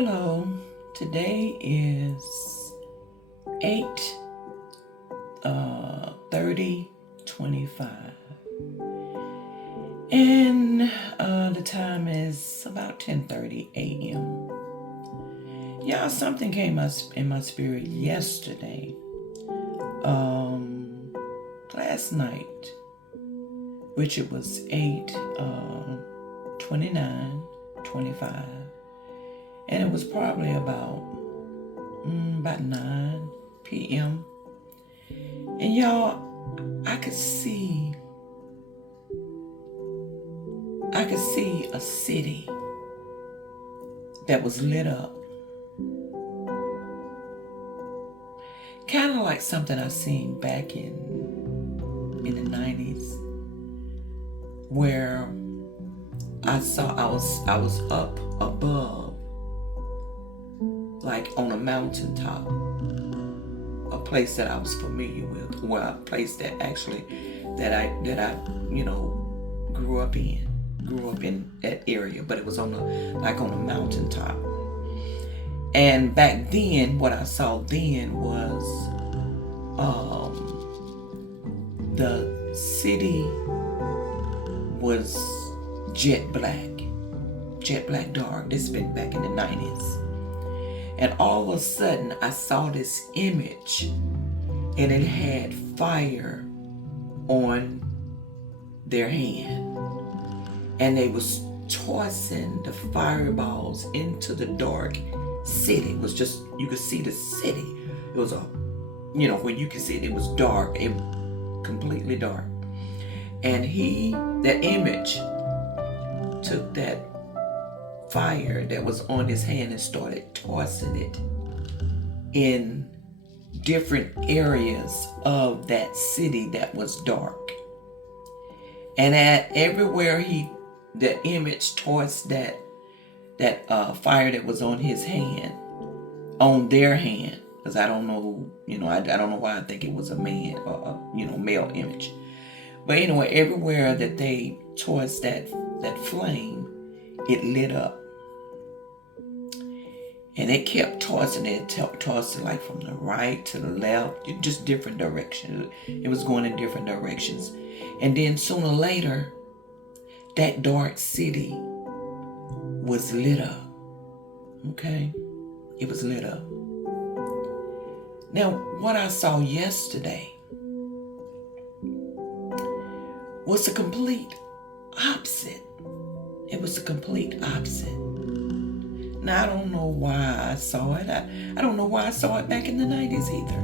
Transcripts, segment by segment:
Hello, today is 8 30 25, and the time is about 10:30 a.m. Yeah, something came up in my spirit yesterday, last night, which it was 8 29 25, and it was probably about 9 p.m. And y'all, I could see a city that was lit up, kind of like something I seen back in the 90s, where I was up above, like on a mountaintop, a place that I was familiar with, or a place that actually that I grew up in that area, but it was on a mountaintop. And back then, what I saw then was the city was jet black dark. This has been back in the 90s. And all of a sudden, I saw this image, and it had fire on their hand. And they was tossing the fireballs into the dark city. It was just, you could see the city. It was when you could see it was dark, and completely dark. And that image took that fire that was on his hand and started tossing it in different areas of that city that was dark. And at everywhere the image tossed that fire that was on his hand, on their hand, because I don't know, I don't know why I think it was a man or a male image. But anyway, everywhere that they tossed that flame, it lit up. And it kept tossing like from the right to the left, just different directions. It was going in different directions. And then sooner or later, that dark city was lit up. Okay? It was lit up. Now, what I saw yesterday was a complete opposite. It was a complete opposite. Now, I don't know why I saw it. I don't know why I saw it back in the 90s either.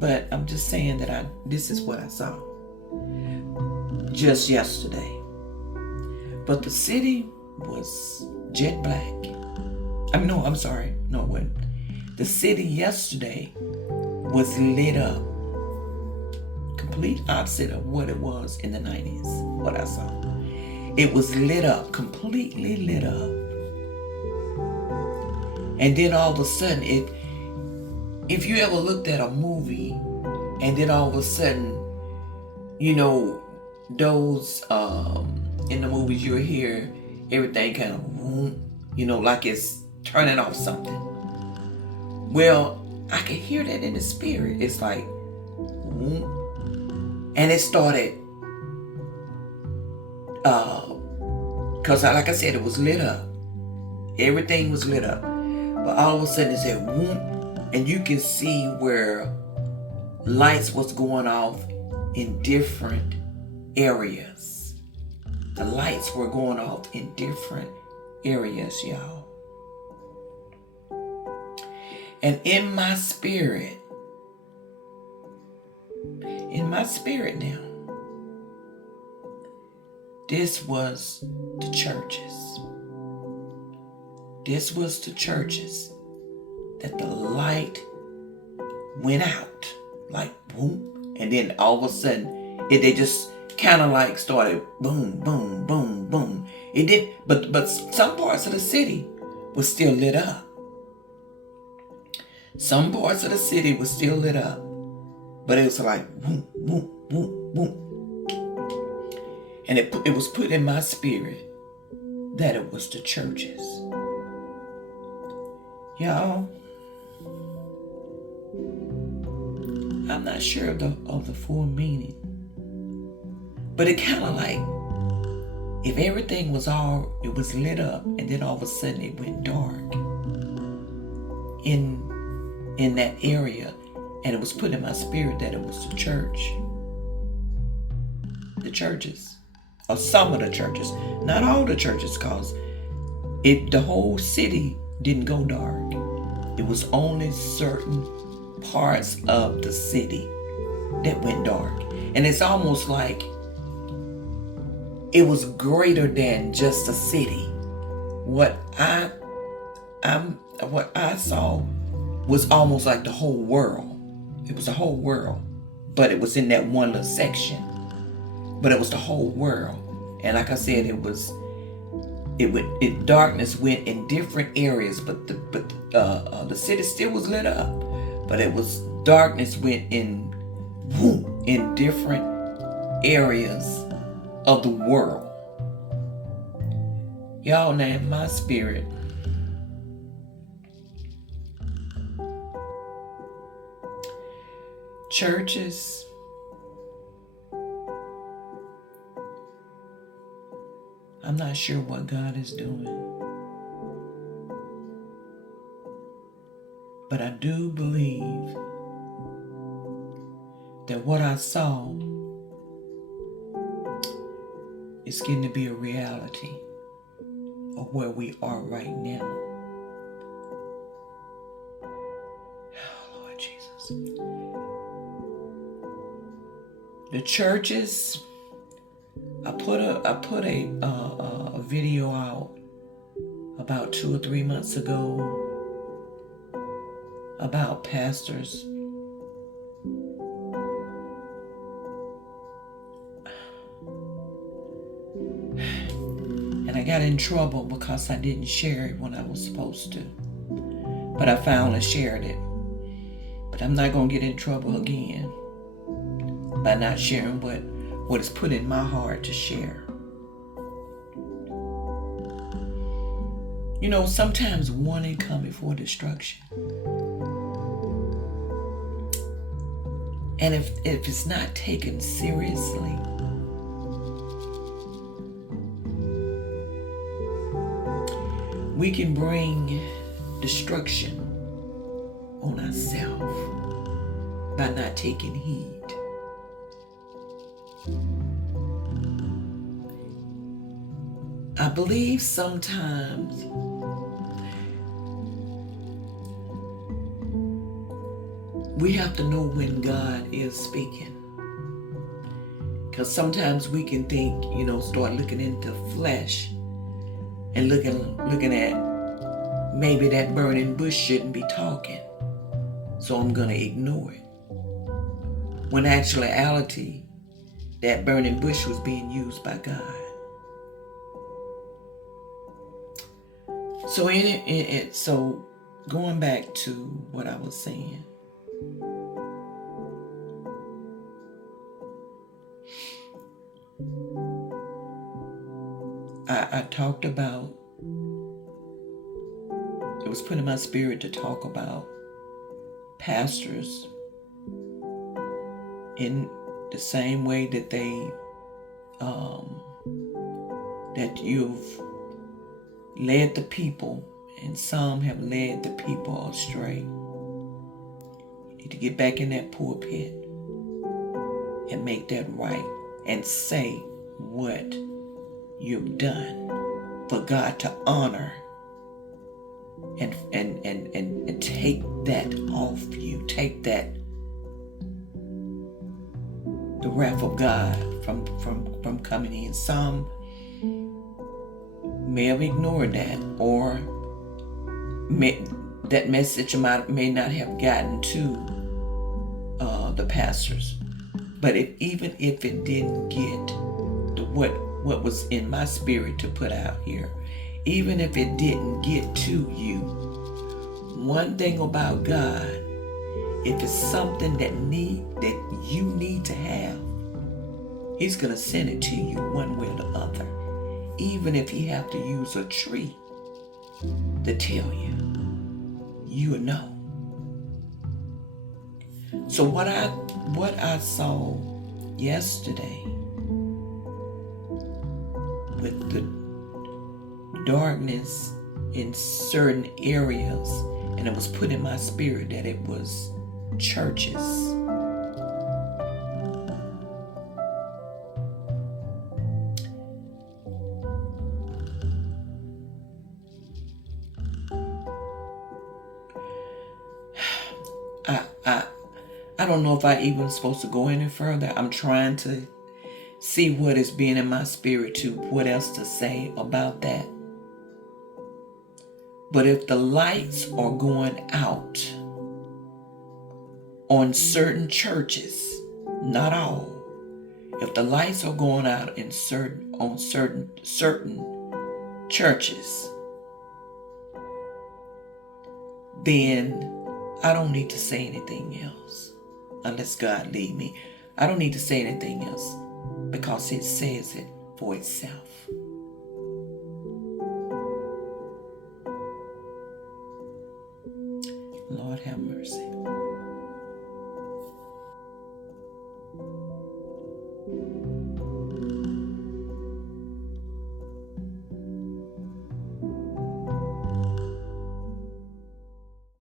But I'm just saying that this is what I saw just yesterday. But the city was jet black. I'm sorry. No, it wasn't. The city yesterday was lit up. Complete opposite of what it was in the 90s, what I saw. It was lit up, completely lit up. And then all of a sudden, if you ever looked at a movie, and then all of a sudden, those in the movies you'll hear everything kind of like it's turning off something. Well, I could hear that in the spirit. It's like, and it started, because like I said, it was lit up. Everything was lit up. But all of a sudden it said, whoop, and you can see where lights was going off in different areas. The lights were going off in different areas, y'all. And in my spirit now, this was the churches. This was the churches that the light went out, like boom, and then all of a sudden they just kind of like started boom, boom, boom, boom. It did, but some parts of the city was still lit up. Some parts of the city was still lit up, but it was like boom, boom, boom, boom, and it was put in my spirit that it was the churches. Y'all, I'm not sure of the full meaning, but it kind of like if everything it was lit up, and then all of a sudden it went dark in that area, and it was put in my spirit that it was the churches, or some of the churches, not all the churches, cause the whole city didn't go dark. It was only certain parts of the city that went dark. And it's almost like it was greater than just a city. What I saw was almost like the whole world. It was the whole world, but it was in that one little section. But it was the whole world. And like I said, darkness went in different areas, but the city still was lit up. But it was darkness went in different areas of the world. Y'all, now in my spirit, churches, I'm not sure what God is doing, but I do believe that what I saw is getting to be a reality of where we are right now. Oh, Lord Jesus. The churches, I put a video out about 2 or 3 months ago about pastors and I got in trouble because I didn't share it when I was supposed to, but I finally shared it. But I'm not going to get in trouble again by not sharing what is put in my heart to share. You know, sometimes warning comes before destruction. And if it's not taken seriously, we can bring destruction on ourselves by not taking heed. I believe sometimes we have to know when God is speaking. Because sometimes we can think, start looking into flesh and looking at maybe that burning bush shouldn't be talking, so I'm going to ignore it. When actuality, that burning bush was being used by God. So going back to what I was saying, I talked about, it was put in my spirit to talk about pastors in the same way that that you've led the people, and some have led the people astray. You need to get back in that pulpit and make that right and say what you've done for God to honor and take that off you. Take that, the wrath of God from coming in. Some may have ignored that, or that message may not have gotten to the pastors. But even if it didn't get what was in my spirit to put out here, even if it didn't get to you, one thing about God, if it's something that you need to have, He's gonna send it to you one way or the other, even if He have to use a tree to tell you. you will know. So what I saw yesterday with the darkness in certain areas, and it was put in my spirit that it was churches. I don't know if I even supposed to go any further. I'm trying to see what is being in my spirit to what else to say about that. But if the lights are going out on certain churches, not all, if the lights are going out in certain churches, then I don't need to say anything else unless God lead me. I don't need to say anything else because it says it for itself. Lord have mercy.